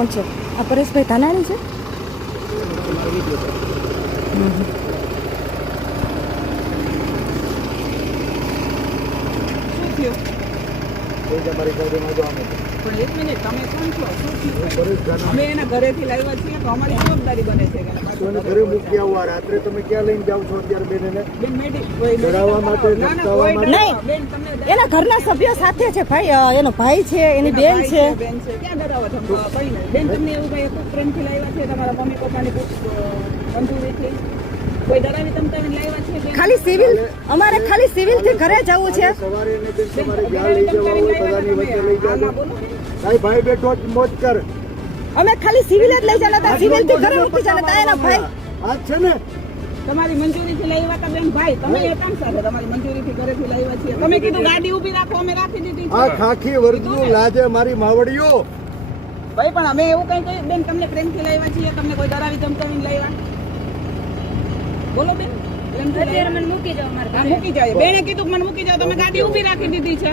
કોણ છે? આ પરેશભાઈ ધાનાણી છે? પણ એક મિનિટ, તમે કોણ છો? શું થયું? અમે એના ઘરેથી લાવ્યા છીએ તો અમારી જવાબદારી બને છે કે ઘરે મૂકી આવવા. રાત્રે તમે ક્યાં લઈને જાવ છો અત્યારે બેન એને? બેન ચડાવવા માટે, ધમકાવવા માટે? નહીં, બેન તમને એના ઘરના સભ્યો સાથે છે ભાઈ. એનો ભાઈ છે, એની બેન છે. બેન છે, ક્યાં ડરાવવા ધમકાવવા? કઈ નહીં. બેન તમને એવું કઈ ખૂબ પ્રેમથી લાવ્યા છે તમારા મમ્મી પપ્પાની મંજૂરીથી? કોઈ ડરાવી ધમકાવીને લાવ્યા છે બેન? ખાલી સિવિલ, અમારે ખાલી સિવિલ થી ઘરે જવું છે. સવારે એને બેન તમારે જ્યાં લઈ જવા હોય બધાની વચ્ચે લઈ જાજો. ભાઈ ભાઈ બેઠો જ મોજ કર. અમે ખાલી સિવિલ જ લઈ જતા હતા, સિવિલ થી ઘરે મૂકી જતા હતા એના ભાઈ. આ છે ને તમારી મંજૂરીથી લાવ્યા હતા બેન ભાઈ? તમે એ કામ સાથે તમારી મંજૂરીથી ઘરેથી લાવ્યા છીએ. તમે કીધું ગાડી ઊભી રાખો, અમે રાખી દીધી આ છે. ખાખી વર્ગનું લાજે મારી માવડીઓ. ભાઈ પણ અમે એવું કઈ કહ્યું બેન? તમને પ્રેમથી લાવ્યા છીએ, તમને કોઈ ડરાવી ધમકાવીને લાવ્યા? બોલો બેન, પ્રેમથી લાવ્યા? મને મૂકી જાવ મારે. મૂકી જાય. બેને કીધું કે મને મૂકી જાવ, તમે ગાડી ઊભી રાખી દીધી છે.